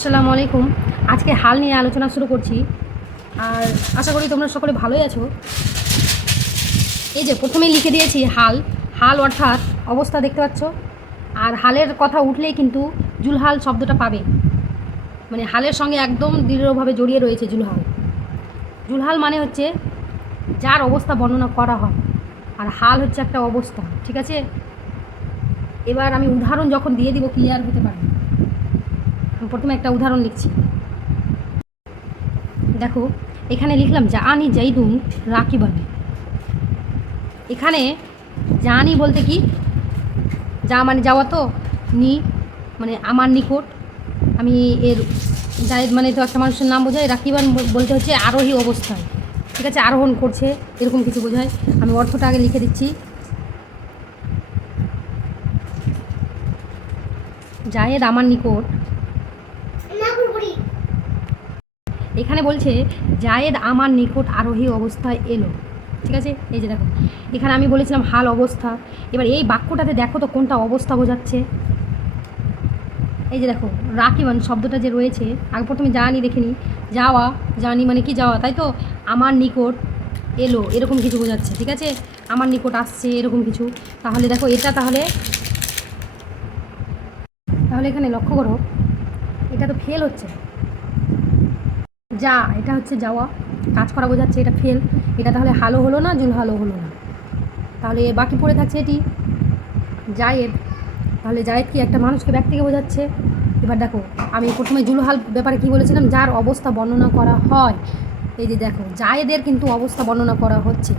আসসালামু আলাইকুম। আজকে হাল নিয়ে আলোচনা শুরু করছি, আর আশা করি তোমরা সকলে ভালোই আছো। এই যে প্রথমেই লিখে দিয়েছি হাল। হাল অর্থাৎ অবস্থা, দেখতে পাচ্ছ। আর হালের কথা উঠলেই কিন্তু জুলহাল শব্দটা পাবে, মানে হালের সঙ্গে একদম দৃঢ়ভাবে জড়িয়ে রয়েছে জুলহাল। জুলহাল মানে হচ্ছে যার অবস্থা বর্ণনা করা হয়, আর হাল হচ্ছে একটা অবস্থা। ঠিক আছে, এবার আমি উদাহরণ যখন দিয়ে দিব ক্লিয়ার হতে পারবে। প্রথমে একটা উদাহরণ লিখছি, দেখো এখানে লিখলাম জানি জাইদুন রাকিবান। এখানে জানি বলতে কি, যা মানে যাওয়া, তো নি মানে আমার নিকট। আমি এর জায়েদ মানে তো একটা মানুষের নাম বোঝায়। রাকিবান বলতে হচ্ছে আরোহী অবস্থায়, ঠিক আছে, আরোহণ করছে এরকম কিছু বোঝায়। আমি অর্থটা আগে লিখে দিচ্ছি। জায়েদ আমার নিকট, এখানে বলছে জায়েদ আমার নিকট আরোহী অবস্থায় এলো। ঠিক আছে, এই যে দেখো এখানে আমি বলেছিলাম হাল অবস্থা। এবার এই বাক্যটাতে দেখো তো কোনটা অবস্থা বোঝাচ্ছে। এই যে দেখো রাকিবান শব্দটা যে রয়েছে, আগে প্রথমে জানি দেখিনি। যাওয়া, জানি মানে কি যাওয়া, তাই তো। আমার নিকট এলো এরকম কিছু বোঝাচ্ছে, ঠিক আছে, আমার নিকট আসছে এরকম কিছু। তাহলে দেখো এটা তাহলে তাহলে এখানে লক্ষ্য করো, এটা তো ফেল হচ্ছে। যা, এটা হচ্ছে যাওয়া, কাজ করা বোঝাচ্ছে, এটা ফেল। এটা তাহলে হালও হলো না, জুল হালও হলো না। তাহলে বাকি পড়ে থাকছে এটি জায়েদ। তাহলে জায়েদ কি একটা মানুষকে, ব্যক্তিকে বোঝাচ্ছে। এবার দেখো আমি প্রথমে জুলহাল ব্যাপারে কি বলেছিলাম, যার অবস্থা বর্ণনা করা হয়। এই যে দেখো জায়েদের কিন্তু অবস্থা বর্ণনা করা হচ্ছে।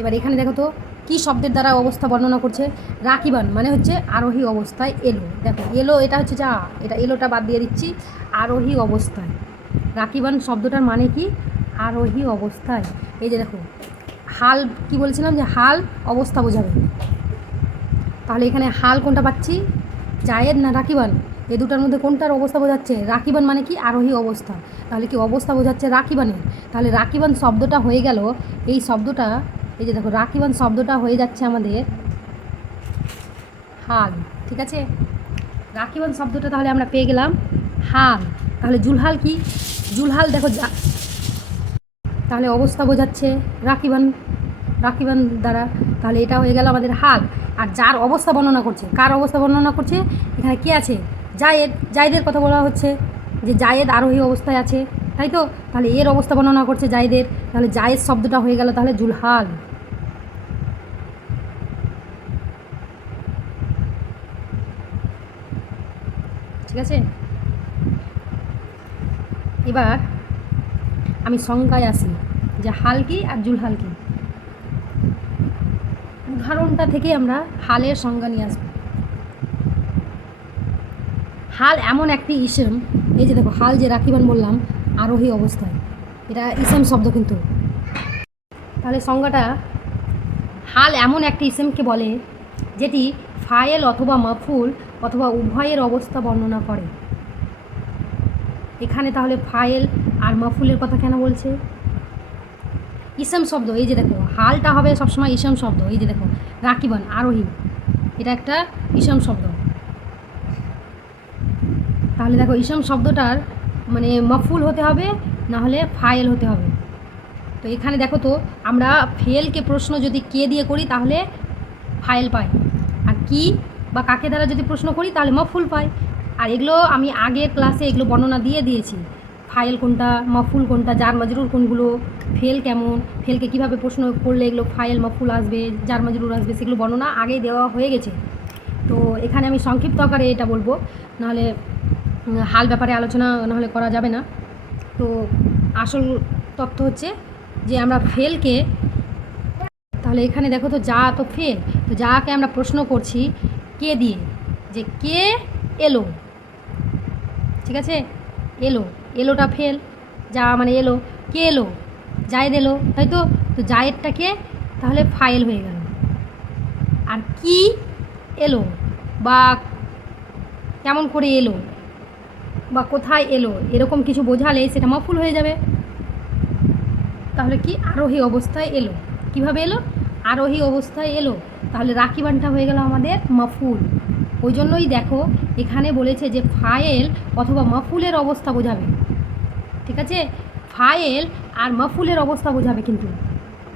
এবার এখানে দেখো তো কী শব্দের দ্বারা অবস্থা বর্ণনা করছে। রাকিবান মানে হচ্ছে আরোহী অবস্থায় এলো। দেখো এলো, এটা হচ্ছে যা, এটা এলোটা বাদ দিয়ে দিচ্ছি, আরোহী অবস্থায়। রাকিবান শব্দটার মানে কি, আরোহী অবস্থায়। এই যে দেখো হাল কি বলেছিলাম, যে হাল অবস্থা বোঝাবে। তাহলে এখানে হাল কোনটা পাচ্ছি, জায়েদ না রাকিবান, এই দুটার মধ্যে কোনটার অবস্থা বোঝাচ্ছে। রাকিবান মানে কি, আরোহী অবস্থা। তাহলে কি অবস্থা বোঝাচ্ছে রাকিবানের। তাহলে রাকিবান শব্দটা হয়ে গেল, এই শব্দটা, এই যে দেখো রাকিবান শব্দটা হয়ে যাচ্ছে আমাদের হাল। ঠিক আছে, রাকিবান শব্দটা তাহলে আমরা পেয়ে গেলাম হাল। তাহলে জুলহাল কি, জুলহাল দেখো তাহলে অবস্থা বোঝাচ্ছে রাকিবান, রাকিবান দ্বারা। তাহলে এটা হয়ে গেল আমাদের হাল। আর যার অবস্থা বর্ণনা করছে, কার অবস্থা বর্ণনা করছে, এখানে কে আছে, জায়েদ। জায়েদের কথা বলা হচ্ছে, যে জায়েদ আরোহী অবস্থায় আছে, তাই তো। তাহলে এর অবস্থা বর্ণনা করছে জায়েদের। তাহলে জায়েদ শব্দটা হয়ে গেল তাহলে জুলহাল। ঠিক আছে, এবার আমি সংজ্ঞায় আসি, যে হাল কি আর জুলহাল কি। উদাহরণটা থেকে আমরা হালের সংজ্ঞা নিয়ে আসবো। হাল এমন একটি ইসম, এই যে দেখো হাল যে রাকিবান বললাম আরোহী অবস্থায়, এটা ইসম শব্দ কিন্তু। তাহলে সংজ্ঞাটা, হাল এমন একটি ইসমকে বলে যেটি ফায়েল অথবা মাফুল অথবা উভয়ের অবস্থা বর্ণনা করে। এখানে তাহলে ফায়েল আর মাফুলের কথা কেন বলছে, ইসম শব্দ। এই যে দেখো হালটা হবে সবসময় ইসম শব্দ। এই যে দেখো রাকিবান আরোহী, এটা একটা ইসম শব্দ। তাহলে দেখো ইসম শব্দটার মানে মফুল হতে হবে, না হলে ফায়েল হতে হবে। তো এখানে দেখো তো আমরা ফেলকে প্রশ্ন যদি কে দিয়ে করি তাহলে ফায়েল পাই, আর কি বা কাকে দ্বারা যদি প্রশ্ন করি তাহলে মফুল পাই। আর এগুলো আমি আগের ক্লাসে এগুলো বর্ণনা দিয়ে দিয়েছি, ফায়েল কোনটা, মফুল কোনটা, জার মাজরুর কোনগুলো, ফেল কেমন, ফেলকে কিভাবে প্রশ্ন করলে এগুলো ফায়েল মফুল আসবে, জার মাজরুর আসবে, সেগুলো বর্ণনা আগেই দেওয়া হয়ে গেছে। তো এখানে আমি সংক্ষিপ্ত আকারে এটা বলবো, নাহলে হাল ব্যাপারে আলোচনা নাহলে করা যাবে না। তো আসল তথ্য হচ্ছে যে আমরা ফেলকে, তাহলে এখানে দেখো তো যা তো ফেল, তো যাকে আমরা প্রশ্ন করছি কে দিয়ে, যে কে এলো। ঠিক আছে, এলো, এলোটা ফেল, যা মানে এলো, কে এলো, জায়েদ এলো, তাই তো। তো জায়েদটাকে তাহলে ফাইল হয়ে গেল। আর কি এলো বা কেমন করে এলো বা কোথায় এলো এরকম কিছু বোঝালে সেটা মফুল হয়ে যাবে। তাহলে কি, আরোহী অবস্থায় এলো। কিভাবে এলো, আরোহী অবস্থায় এলো। তাহলে রাকিবানটা হয়ে গেল আমাদের মফুল। ওই জন্যই দেখো এখানে বলেছে যে ফাইল অথবা মাফুলের অবস্থা বোঝাবে, ঠিক আছে? ফাইল আর মাফুলের অবস্থা বোঝাবে কিন্তু,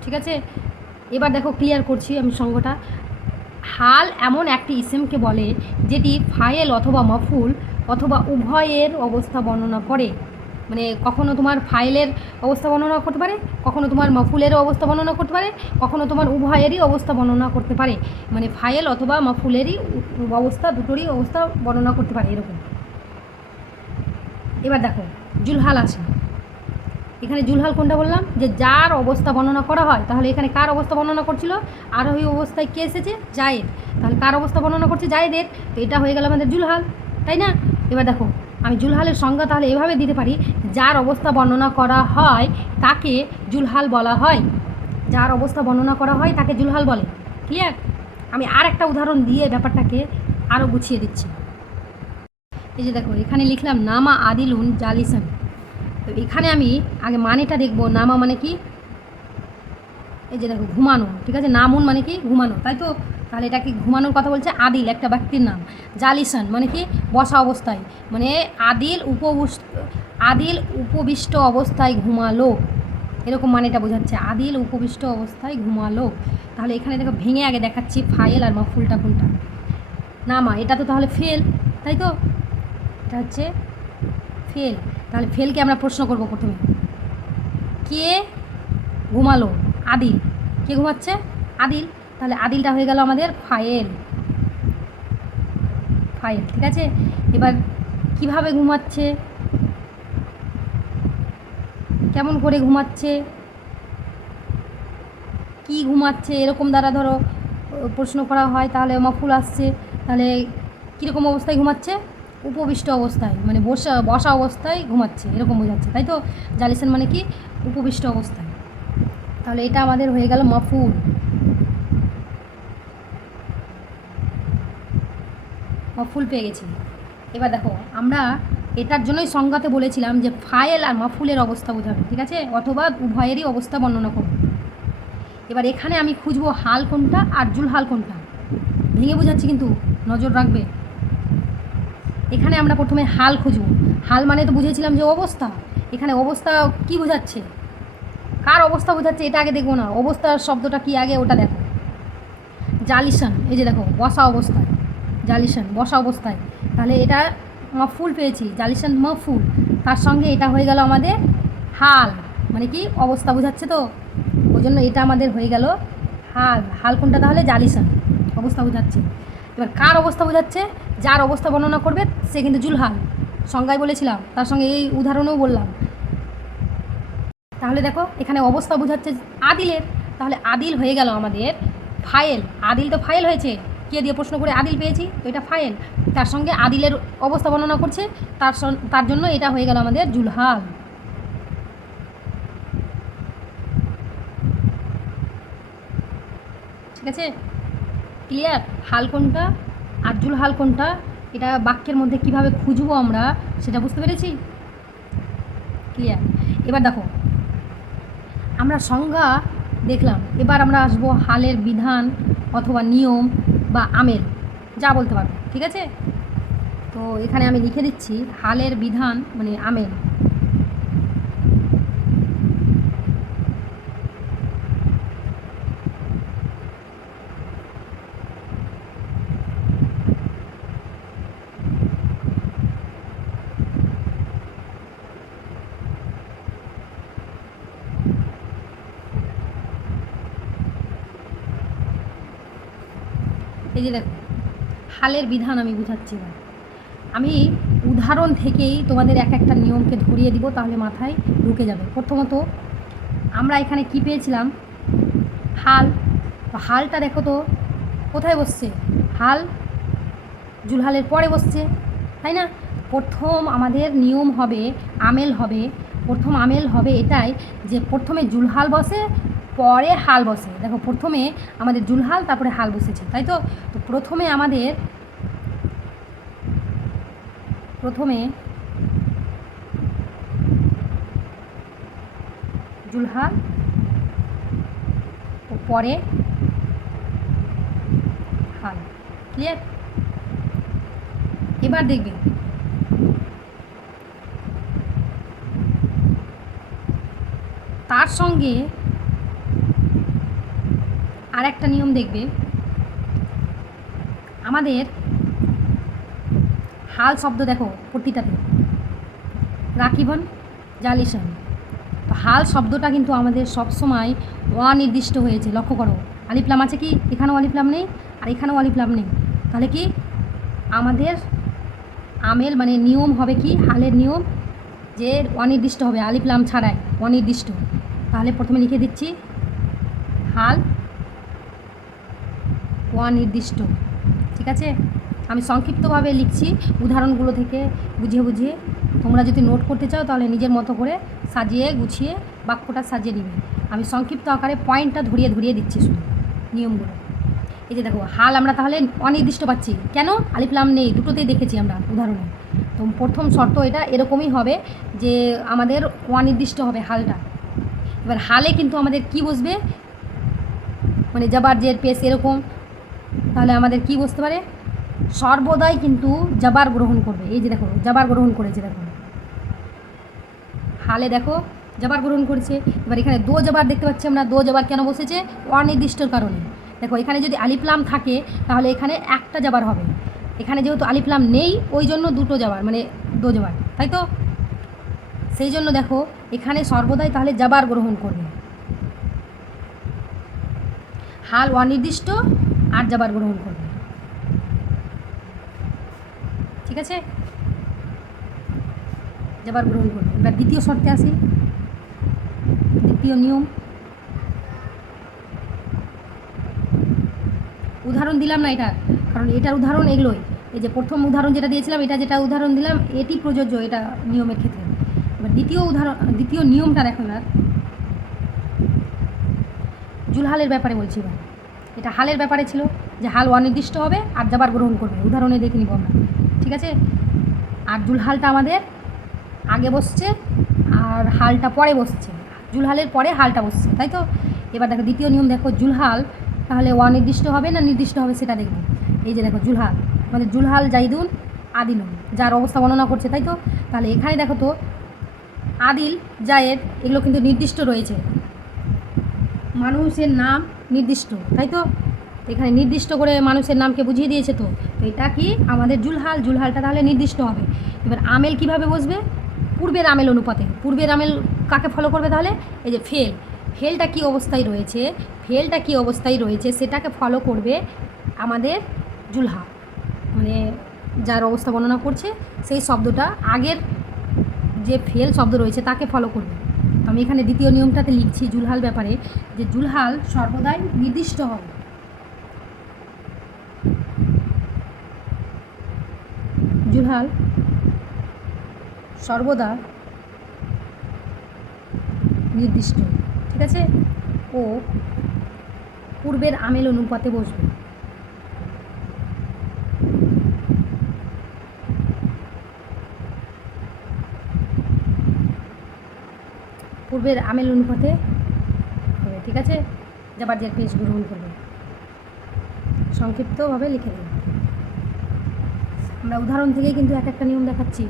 ঠিক আছে? এবার দেখো ক্লিয়ার করছি আমি সঙ্গটা। হাল এমন একটি ইসেমকে বলে যেটি ফাইল অথবা মাফুল অথবা উভয়ের অবস্থা বর্ণনা করে। মানে কখনো তোমার ফাইলের অবস্থা বর্ণনা করতে পারে, কখনো তোমার মাফুলেরও অবস্থা বর্ণনা করতে পারে, কখনো তোমার উভয়েরই অবস্থা বর্ণনা করতে পারে। মানে ফাইল অথবা মাফুলেরই অবস্থা, দুটোরই অবস্থা বর্ণনা করতে পারে এরকম। এবার দেখো জুলহাল আছে। এখানে জুলহাল কোনটা বললাম? যে যার অবস্থা বর্ণনা করা হয়। তাহলে এখানে কার অবস্থা বর্ণনা করছিল? আরোহী অবস্থায় কে এসেছে? জায়েদ। তাহলে কার অবস্থা বর্ণনা করছে? জায়েদের। তো এটা হয়ে গেল আমাদের জুলহাল, তাই না? এবার দেখো আমি জুলহালের সংজ্ঞা তাহলে এভাবে দিতে পারি, যার অবস্থা বর্ণনা করা হয় তাকে জুলহাল বলা হয়। যার অবস্থা বর্ণনা করা হয় তাকে জুলহাল বলে। ক্লিয়ার? আমি আর একটা উদাহরণ দিয়ে ব্যাপারটাকে আরও গুছিয়ে দিচ্ছি। এই যে দেখো এখানে লিখলাম নামা আদিলুন জালিসান। তো এখানে আমি আগে মানেটা দেখব। নামা মানে কি? এই যে দেখো ঘুমানো, ঠিক আছে? নামুন মানে কি? ঘুমানো, তাই তো? তাহলে এটা কি ঘুমানোর কথা বলছে? আদিল একটা ব্যক্তির নাম। জালিসান মানে কি? বসা অবস্থায়, মানে আদিল উপবিষ্ট অবস্থায় ঘুমালো, এরকম মানেটা বোঝাচ্ছে। আদিল উপবিষ্ট অবস্থায় ঘুমালো। তাহলে এখানে দেখো ভেঙে আগে দেখাচ্ছি ফাইল আর মাফুলটা কোনটা। নামা এটা তো তাহলে ফেল, তাই তো? এটা হচ্ছে ফেল। তাহলে ফেলকে আমরা প্রশ্ন করব প্রথমে, কে ঘুমালো? আদিল। কে ঘুমাচ্ছে? আদিল। তাহলে আদিলটা হয়ে গেল আমাদের ফাইল, ফাইল, ঠিক আছে? এবার কিভাবে ঘুমাচ্ছে, কেমন করে ঘুমাচ্ছে, কি ঘুমাচ্ছে, এরকম দ্বারা ধরো প্রশ্ন করা হয়, তাহলে মাফুল আসছে। তাহলে কীরকম অবস্থায় ঘুমাচ্ছে? উপবিষ্ট অবস্থায়, মানে বসা অবস্থায় ঘুমাচ্ছে, এরকম বোঝাচ্ছে, তাই তো? জালিসান মানে কি? উপবিষ্ট অবস্থায়। তাহলে এটা আমাদের হয়ে গেল মাফুল। মাফুল পেয়ে গেছি। এবার দেখো আমরা এটার জন্যই সংজ্ঞাতে বলেছিলাম যে ফাইল আর মাফুলের অবস্থা বোঝাবে, ঠিক আছে? অথবা উভয়েরই অবস্থা বর্ণনা করবে। এবার এখানে আমি খুঁজবো হাল কোনটা আর জুলহাল কোনটা। ভেঙে বোঝাচ্ছি কিন্তু, নজর রাখবে। এখানে আমরা প্রথমে হাল খুঁজব। হাল মানে তো বুঝেছিলাম যে অবস্থা। এখানে অবস্থা কি বোঝাচ্ছে? কার অবস্থা বোঝাচ্ছে এটা আগে দেখবো না, অবস্থার শব্দটা কি আগে ওটা দেখো। জালিসান, এই যে দেখো বসা অবস্থায়, জালিসান বসা অবস্থায়। তাহলে এটা মাফুল পেয়েছি, জালিসান মাফুল। তার সঙ্গে এটা হয়ে গেল আমাদের হাল, মানে কি? অবস্থা বোঝাচ্ছে তো, ওই জন্য এটা আমাদের হয়ে গেল হাল। হাল কোনটা তাহলে? জালিসান, অবস্থা বোঝাচ্ছে। এবার কার অবস্থা বোঝাচ্ছে? যার অবস্থা বর্ণনা করবে সে কিন্তু জুলহাল, সংজ্ঞায় বলেছিলাম, তার সঙ্গে এই উদাহরণেও বললাম। তাহলে দেখো এখানে অবস্থা বোঝাচ্ছে আদিলের, তাহলে আদিল হয়ে গেল আমাদের ফাইল। আদিল তো ফাইল হয়েছে, কে দিয়ে প্রশ্ন করে আদিল পেয়েছি, তো এটা ফাইল। তার সঙ্গে আদিলের অবস্থা বর্ণনা করছে, তার জন্য এটা হয়ে গেল আমাদের জুলহাল। ঠিক আছে? ক্লিয়ার? হাল কোনটা আর জুলহাল কোনটা, এটা বাক্যের মধ্যে কিভাবে খুঁজবো আমরা সেটা বুঝতে পেরেছি? ক্লিয়ার? এবার দেখো আমরা সংজ্ঞা দেখলাম, এবার আমরা আসবো হালের বিধান অথবা নিয়ম বা আমেল, যা বলতে পারবো, ঠিক আছে? তো এখানে আমি লিখে দিচ্ছি হালের বিধান মানে আমেল। এই যে দেখো হালের বিধান আমি বুঝাচ্ছি না, আমি উদাহরণ থেকেই তোমাদের এক একটা নিয়মকে ধরিয়ে দিব, তাহলে মাথায় ঢুকে যাবে। প্রথমত আমরা এখানে কি পেয়েছিলাম? হাল। তো হালটা দেখো তো কোথায় বসছে? হাল জুলহালের পরে বসছে, তাই না? প্রথম আমাদের নিয়ম হবে, আমেল হবে, প্রথম আমেল হবে এটাই যে প্রথমে জুলহাল বসে পরে হাল বসে। দেখো প্রথমে আমাদের জুলহাল তারপরে হাল বসেছে, তাই তো? তো প্রথমে জুলহাল ও পরে হাল। ক্লিয়ার? এবার দেখবে তার সঙ্গে আর একটা নিয়ম দেখবে, আমাদের হাল শব্দ দেখো প্রতিটাতে রাখিবন জালিসান, তো হাল শব্দটা কিন্তু আমাদের সবসময় অনির্দিষ্ট হয়েছে। লক্ষ্য করো, আলিফলাম আছে কি, এখানেও আলিফলাম নেই আর এখানেও আলিফলাম নেই, তাহলে কি আমাদের আমেল মানে নিয়ম হবে কি, হালের নিয়ম যে অনির্দিষ্ট হবে, আলিফলাম ছাড়াই অনির্দিষ্ট। তাহলে প্রথমে লিখে দিচ্ছি হাল অনির্দিষ্ট, ঠিক আছে। আমি সংক্ষিপ্তভাবে লিখছি উদাহরণগুলো থেকে বুঝিয়ে বুঝিয়ে, তোমরা যদি নোট করতে চাও তাহলে নিজের মতো করে সাজিয়ে গুছিয়ে বাক্যটা সাজিয়ে নিবে। আমি সংক্ষিপ্ত আকারে পয়েন্টটা ধরিয়ে ধরিয়ে দিচ্ছি শুধু নিয়মগুলো। এই যে দেখো হাল আমরা তাহলে অনির্দিষ্ট পাচ্ছি, কেন, আলিফলাম নেই, দুটোতেই দেখেছি আমরা উদাহরণে। তো প্রথম শর্ত এটা এরকমই হবে যে আমাদের অনির্দিষ্ট হবে হালটা। এবার হালে কিন্তু আমাদের কি বসবে, মানে জাবার জের পেশ এরকম, তাহলে আমাদের কি বসতে পারে, সর্বদাই কিন্তু জাবার গ্রহণ করবে। এই যে দেখো জাবার গ্রহণ করেছে, দেখো হালে দেখো জাবার গ্রহণ করেছে। এবার এখানে দো জাবার দেখতে পাচ্ছি আমরা, দো জাবার কেন বসেছে, অনির্দিষ্টর কারণে। দেখো এখানে যদি আলিফলাম থাকে তাহলে এখানে একটা জাবার হবে, এখানে যেহেতু আলিফলাম নেই ওই জন্য দুটো জাবার মানে দো জাবার, তাই তো। সেই জন্য দেখো এখানে সর্বদাই তাহলে জাবার গ্রহণ করবে, হাল অনির্দিষ্ট আর জাবার গ্রহণ করবে, ঠিক আছে, জাবার গ্রহণ করবে। এবার দ্বিতীয় শর্তে আসি, দ্বিতীয় নিয়ম, উদাহরণ দিলাম না এটা, কারণ এটার উদাহরণ এগুলোই। এই যে প্রথম উদাহরণ যেটা দিয়েছিলাম, এটা যেটা উদাহরণ দিলাম এটি প্রযোজ্য এটা নিয়মের ক্ষেত্রে। এবার দ্বিতীয় নিয়মটা দেখো না, জুলহালের ব্যাপারে বলছি। এবার এটা হালের ব্যাপারে ছিল যে হাল অনির্দিষ্ট হবে আর জাবার গ্রহণ করবে, উদাহরণে দেখে নিব আমরা, ঠিক আছে। আর জুলহালটা আমাদের আগে বসছে আর হালটা পরে বসছে, জুলহালের পরে হালটা বসছে, তাই তো। এবার দেখো দ্বিতীয় নিয়ম, দেখো জুলহাল তাহলে অনির্দিষ্ট হবে না নির্দিষ্ট হবে সেটা দেখব। এই যে দেখো জুলহাল মানে জুলহাল জাইদুন আদিলুন, যার অবস্থা বর্ণনা করছে, তাই তো। তাহলে এখানে দেখো তো আদিল জায়েদ এগুলো কিন্তু নির্দিষ্ট রয়েছে, মানুষের নাম নির্দিষ্ট, তাই তো। এখানে নির্দিষ্ট করে মানুষের নামকে বুঝিয়ে দিয়েছে, তো এটা কি আমাদের জুলহাল, জুলহালটা তাহলে নির্দিষ্ট হবে। এবার আমেল কিভাবে বসবে, পূর্বের আমেল অনুপাতে। পূর্বের আমেল কাকে ফলো করবে তাহলে, এই যে ফেলটা কি অবস্থায় রয়েছে, ফেলটা কি অবস্থায় রয়েছে সেটাকে ফলো করবে আমাদের জুলহাল, মানে যার অবস্থা বর্ণনা করছে সেই শব্দটা আগের যে ফেল শব্দ রয়েছে তাকে ফলো করবে। আমি এখানে দ্বিতীয় নিয়মটাতে লিখছি জুলহাল ব্যাপারে, যে জুলহাল সর্বদাই নির্দিষ্ট হবে, জুলহাল সর্বদা নির্দিষ্ট, ঠিক আছে, ও পূর্বের আমেল অনুপাতে বসবে। পূর্বের আমেল অনুপাতে হবে, ঠিক আছে, যাবার যে পেশ গ্রহণ করবে। সংক্ষিপ্তভাবে লিখে দিন, আমরা উদাহরণ থেকেই কিন্তু এক একটা নিয়ম দেখাচ্ছি,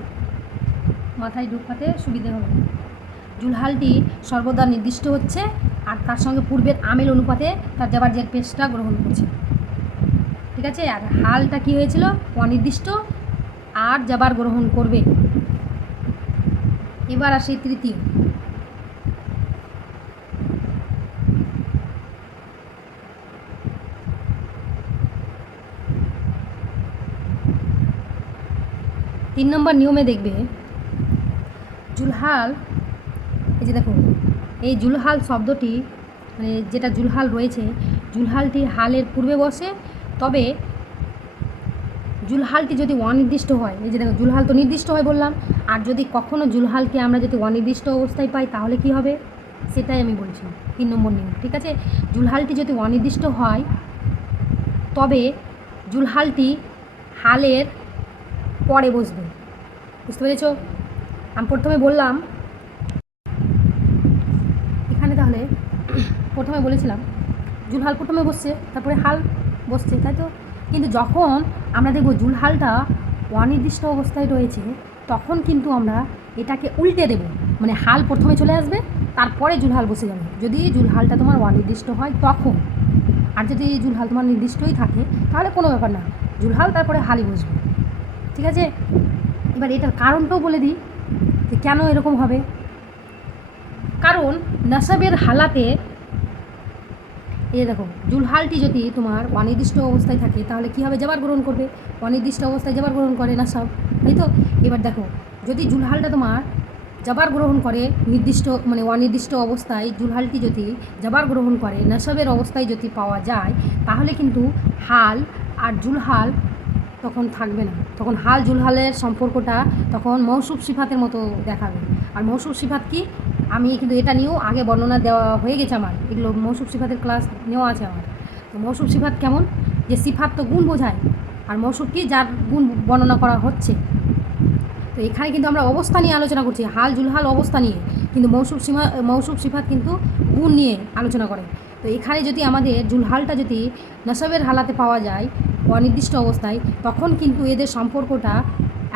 মাথায় ঢোকাতে সুবিধে হবে। জুলহালটি সর্বদা নির্দিষ্ট হচ্ছে আর তার সঙ্গে পূর্বের আমেল অনুপাতে তার যাবার যে পেশটা গ্রহণ করছে, ঠিক আছে। আর হালটা কি হয়েছিল, অনির্দিষ্ট আর যাবার গ্রহণ করবে। এবার আসে তৃতীয়, তিন নম্বর নিয়মে দেখবে জুলহাল, এই যে দেখো এই জুলহাল শব্দটি মানে যেটা জুলহাল রয়েছে, জুলহালটি হালের পূর্বে বসে, তবে জুলহালটি যদি অনির্দিষ্ট হয়, এই যে দেখো জুলহাল তো নির্দিষ্ট হয় বললাম, আর যদি কখনও জুলহালকে আমরা যদি অনির্দিষ্ট অবস্থায় পাই তাহলে কি হবে সেটাই আমি বলছি, 3 নম্বর নিয়ম, ঠিক আছে। জুলহালটি যদি অনির্দিষ্ট হয় তবে জুলহালটি হালের পরে বসবে, বুঝতে পেরেছ। আমি প্রথমে বললাম এখানে, তাহলে প্রথমে বলেছিলাম জুলহাল প্রথমে বসছে তারপরে হাল বসছে, তাই তো। কিন্তু যখন আমরা দেখব জুলহালটা অনির্দিষ্ট অবস্থায় রয়েছে তখন কিন্তু আমরা এটাকে উল্টে দেব, মানে হাল প্রথমে চলে আসবে, তারপরে জুলহাল বসে যাবে যদি জুলহালটা তোমার অনির্দিষ্ট হয় তখন। আর যদি জুলহাল তোমার নির্দিষ্টই থাকে তাহলে কোনো ব্যাপার না, জুলহাল তারপরে হালই বসবে। ঠিক আছে, এবার এটার কারণটাও বলে দিই যে কেন এরকম হবে। কারণ নাসাবের হালাতে এই দেখো, জুলহালটি যদি তোমার অনির্দিষ্ট অবস্থায় থাকে তাহলে কী হবে, জাবার গ্রহণ করবে। অনির্দিষ্ট অবস্থায় জাবার গ্রহণ করে নাসাব, তাই তো। এবার দেখো, যদি জুলহালটা তোমার জাবার গ্রহণ করে নির্দিষ্ট মানে অনির্দিষ্ট অবস্থায়, জুলহালটি যদি জাবার গ্রহণ করে নাসাবের অবস্থায় যদি পাওয়া যায়, তাহলে কিন্তু হাল আর জুলহাল তখন থাকবে না, তখন হাল জুলহালের সম্পর্কটা তখন মৌসুফ সিফাতের মতো দেখাবে। আর মৌসুফ সিফাত কি, আমি কিন্তু এটা নিয়েও আগে বর্ণনা দেওয়া হয়ে গেছে আমার, এগুলো মৌসুফ সিফাতের ক্লাস নেওয়া আছে আমার। তো মৌসুফ সিফাত কেমন, যে সিফাত তো গুণ বোঝায়, আর মৌসুফ কি, যার গুণ বর্ণনা করা হচ্ছে। তো এখানে কিন্তু আমরা অবস্থা নিয়ে আলোচনা করছি, হাল জুলহাল অবস্থা নিয়ে, কিন্তু মৌসুফ সিফাত কিন্তু গুণ নিয়ে আলোচনা করে। তো এখানে যদি আমাদের জুলহালটা যদি নাসাবের হালাতে পাওয়া যায় অনির্দিষ্ট অবস্থায়, তখন কিন্তু এদের সম্পর্কটা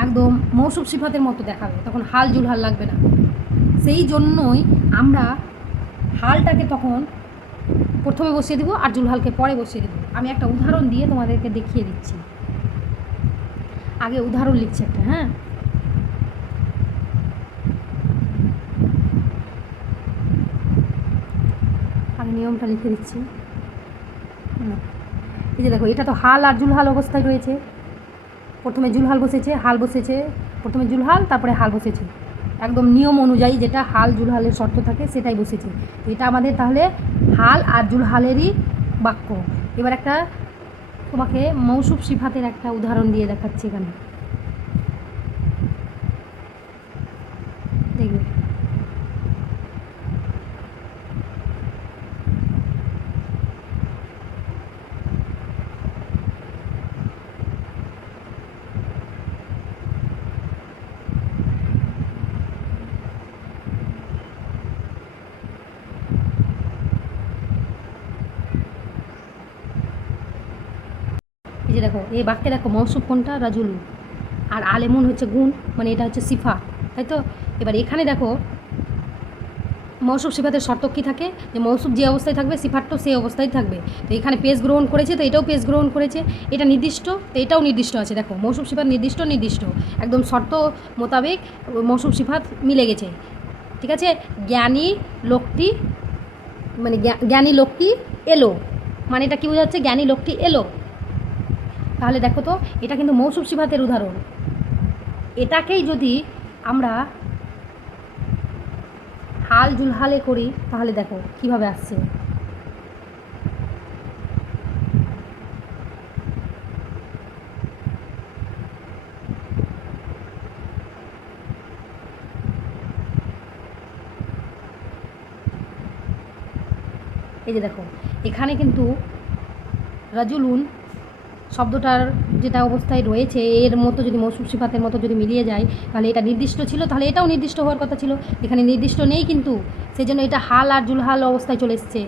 একদম মৌসুফ সিফাতের মতো দেখাবে, তখন হাল জুলহাল লাগবে না। সেই জন্যই আমরা হালটাকে তখন প্রথমে বসিয়ে দেবো আর জুলহালকে পরে বসিয়ে দেবো। আমি একটা উদাহরণ দিয়ে তোমাদেরকে দেখিয়ে দিচ্ছি, আগে উদাহরণ লিখছি একটা। হ্যাঁ, আমি নিয়মটা লিখে দিচ্ছি। এই যে দেখো, এটা তো হাল আর জুলহাল অবস্থায় রয়েছে, প্রথমে জুলহাল বসেছে, হাল বসেছে, প্রথমে জুলহাল তারপরে হাল বসেছে, একদম নিয়ম অনুযায়ী যেটা হাল জুলহালের শর্ত থাকে সেটাই বসেছে। এটা আমাদের তাহলে হাল আর জুলহালেরই বাক্য। এবার একটা তোমাকে মৌসুফ সিফাতের একটা উদাহরণ দিয়ে দেখাচ্ছি এখানে, দেখবে। এই যে দেখো, এই বাক্যে দেখো মৌসুফ কোনটা, রাজুলু, আর আলেমুন হচ্ছে গুণ, মানে এটা হচ্ছে সিফা, তাই তো। এবার এখানে দেখো মৌসুফ সিফাতের শর্ত কী থাকে, যে মৌসুফ যে অবস্থায় থাকবে সিফাতটাও সেই অবস্থায় থাকবে। তো এখানে পেজ গ্রহণ করেছে, তো এটাও পেজ গ্রহণ করেছে, এটা নির্দিষ্ট, তো এটাও নির্দিষ্ট আছে। দেখো মৌসুফ সিফাত নির্দিষ্ট নির্দিষ্ট একদম শর্ত মোতাবেক মৌসুফ সিফাত মিলে গেছে। ঠিক আছে, জ্ঞানী লোকটি, মানে জ্ঞানী লোকটি এলো, মানে এটা কী বোঝাচ্ছে, জ্ঞানী লোকটি এলো। তাহলে দেখো তো, এটা কিন্তু মৌসুফ সিফাতের উদাহরণ। এটাকেই যদি আমরা হাল জুলহালে করি তাহলে দেখো কিভাবে আসছে। এই যে দেখো, এখানে কিন্তু রাজুলুন শব্দটার যেটা অবস্থায় রয়েছে এর মতো যদি মৌসুফ সিফাতের মতো যদি মিলিয়ে যায়, তাহলে এটা নির্দিষ্ট ছিল, তাহলে এটাও নির্দিষ্ট হওয়ার কথা ছিল। এখানে নির্দিষ্ট নেই কিন্তু, সেই জন্য এটা হাল আর জুলহাল অবস্থায় চলে এসছে।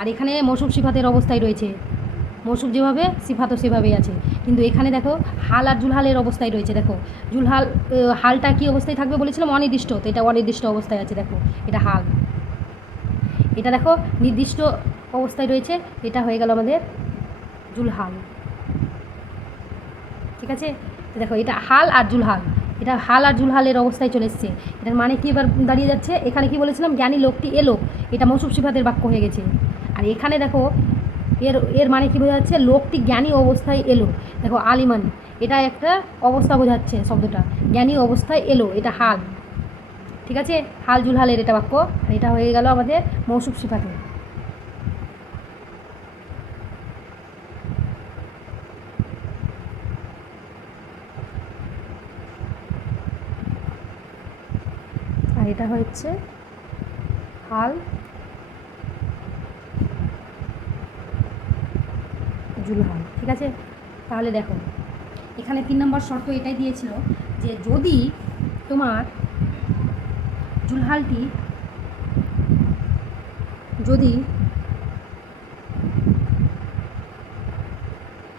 আর এখানে মৌসুফ সিফাতের অবস্থায় রয়েছে, মৌসুফ যেভাবে সিফাতও সেভাবেই আছে, কিন্তু এখানে দেখো হাল আর জুলহালের অবস্থায় রয়েছে। দেখো জুলহাল, হালটা কী অবস্থায় থাকবে বলেছিলাম, অনির্দিষ্ট, তো এটা অনির্দিষ্ট অবস্থায় আছে। দেখো এটা হাল, এটা দেখো নির্দিষ্ট অবস্থায় রয়েছে, এটা হয়ে গেল আমাদের জুলহাল। ঠিক আছে, দেখো এটা হাল আর জুলহাল, এটা হাল আর জুলহালের অবস্থায় চলে এসছে। এটার মানে কি এবার দাঁড়িয়ে যাচ্ছে, এখানে কি বলেছিলাম, জ্ঞানী লোকটি এলো, এটা মৌসুফ সিফাতের বাক্য হয়ে গেছে। আর এখানে দেখো এর মানে কি বোঝা যাচ্ছে, লোকটি জ্ঞানী অবস্থায় এলো। দেখো আলিমান, এটা একটা অবস্থা বোঝাচ্ছে শব্দটা, জ্ঞানী অবস্থায় এলো, এটা হাল। ঠিক আছে, হাল জুলহালের এটা বাক্য, আর এটা হয়ে গেল আমাদের মৌসুফ সিফাতের। আর এটা হচ্ছে হাল জুলহাল। ঠিক আছে, তাহলে দেখো এখানে 3 নম্বর শর্ত এটাই দিয়েছিল যে যদি তোমার জুলহালটি, যদি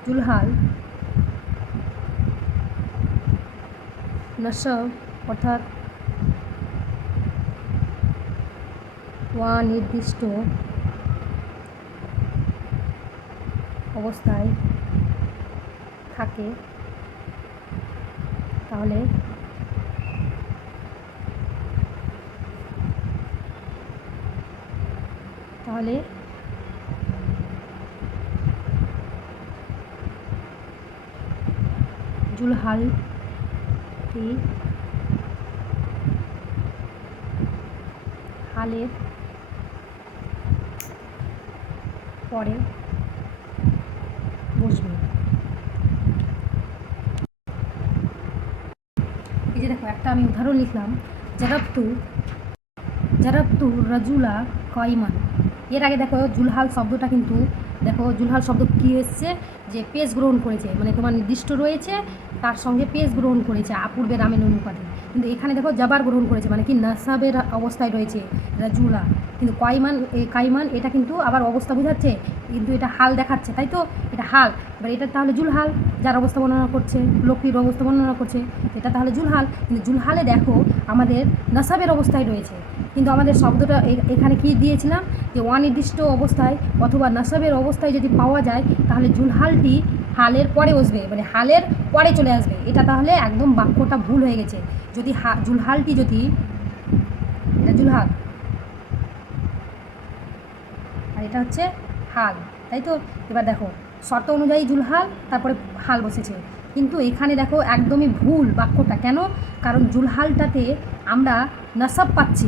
জুলহাল নসব অর্থাৎ অনির্দিষ্ট অবস্থায় থাকে তাহলে জুলহালটি হালের পরে বসবে। এই যে দেখো একটা আমি উদাহরণ লিখলাম, জারাবতু রাজুলা কয়মান। এর আগে দেখো জুলহাল শব্দটা কিন্তু দেখো জুলহাল শব্দ কী এসছে, যে পেজ গ্রহণ করেছে, মানে তোমার নির্দিষ্ট রয়েছে তার সঙ্গে পেজ গ্রহণ করেছে আপূর্বের রামের অনুপাতে। কিন্তু এখানে দেখো জাবার গ্রহণ করেছে, মানে কি নাসাবের অবস্থায় রয়েছে রাজুলা। কিন্তু কাইমান এটা কিন্তু আবার অবস্থা বোঝাচ্ছে, কিন্তু এটা হাল দেখাচ্ছে, তাই তো এটা হাল। এবার এটা তাহলে জুলহাল, যার অবস্থা বর্ণনা করছে, লোকটির অবস্থা বর্ণনা করছে, এটা তাহলে জুলহাল। কিন্তু জুলহালে দেখো আমাদের নাসাবের অবস্থায় রয়েছে, কিন্তু আমাদের শব্দটা এখানে কি দিয়েছিলাম, যে অনির্দিষ্ট অবস্থায় অথবা নাসাবের অবস্থায় যদি পাওয়া যায় তাহলে জুলহালটি হালের পরে বসবে, মানে হালের পরে চলে আসবে। এটা তাহলে একদম বাক্যটা ভুল হয়ে গেছে। যদি জুলহালটি যদি এটা জুলহাল আর এটা হচ্ছে হাল, তাই তো। এবার দেখো শর্ত অনুযায়ী জুলহাল, তারপরে হাল বসেছে, কিন্তু এখানে দেখো একদমই ভুল বাক্যটা। কেন? কারণ জুলহালটাতে আমরা নাসাব পাচ্ছি।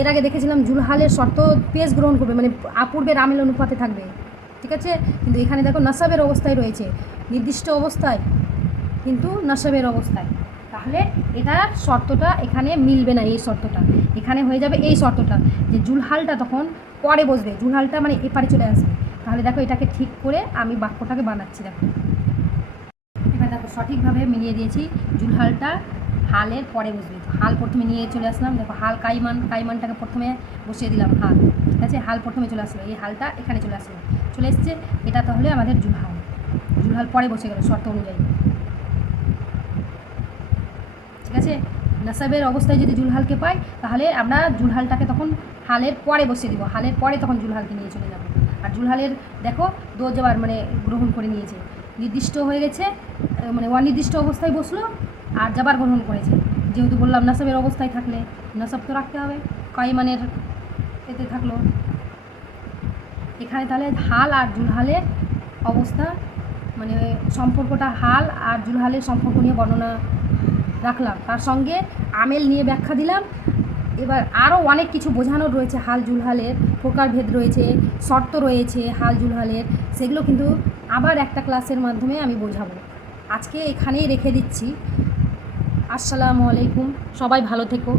এর আগে দেখেছিলাম জুলহালের শর্ত পেশ গ্রহণ করবে, মানে আপূর্বের আমেল অনুপাতে থাকবে, ঠিক আছে। কিন্তু এখানে দেখো নাসাবের অবস্থায় রয়েছে, নির্দিষ্ট অবস্থায় কিন্তু নাসাবের অবস্থায়, তাহলে এটার শর্তটা এখানে মিলবে না। এই শর্তটা এখানে হয়ে যাবে এই শর্তটা, যে জুলহালটা তখন পরে বসবে, জুলহালটা মানে এপারে চলে আসবে। তাহলে দেখো এটাকে ঠিক করে আমি বাক্যটাকে বানাচ্ছি। দেখো এবার দেখো সঠিকভাবে মিলিয়ে দিয়েছি, জুলহালটা হালের পরে বসবে। হাল প্রথমে নিয়ে চলে আসলাম, দেখো হাল কাইমানটাকে প্রথমে বসিয়ে দিলাম হাল, ঠিক আছে। হাল প্রথমে চলে আসলো, এই হালটা এখানে চলে এসছে, এটা তাহলে আমাদের জুলহাল পরে বসে গেল শর্ত অনুযায়ী, ঠিক আছে। নাসাবের অবস্থায় যদি জুলহালকে পাই তাহলে আমরা জুলহালটাকে তখন হালের পরে বসিয়ে দিব, হালের পরে তখন জুলহালকে নিয়ে চলে যাব। আর জুলহালের দেখো দো জবার মানে গ্রহণ করে নিয়েছে, নির্দিষ্ট হয়ে গেছে, মানে অনির্দিষ্ট অবস্থায় বসলো আর জাবার গ্রহণ করেছে। যেহেতু বললাম নাসাবের অবস্থায় থাকলে নাসাব তো রাখতে হবে, কাইমানের এতে থাকলো। এখানে তাহলে হাল আর জুলহালের অবস্থা, মানে সম্পর্কটা হাল আর জুলহালের সম্পর্ক নিয়ে বর্ণনা রাখলাম, তার সঙ্গে আমেল নিয়ে ব্যাখ্যা দিলাম। এবার আরও অনেক কিছু বোঝানোর রয়েছে, হাল জুলহালের প্রকারভেদ রয়েছে, শর্ত রয়েছে হাল জুলহালের, সেগুলো কিন্তু আবার একটা ক্লাসের মাধ্যমে আমি বোঝাবো। আজকে এখানেই রেখে দিচ্ছি। আসসালামু আলাইকুম, সবাই ভালো থেকো।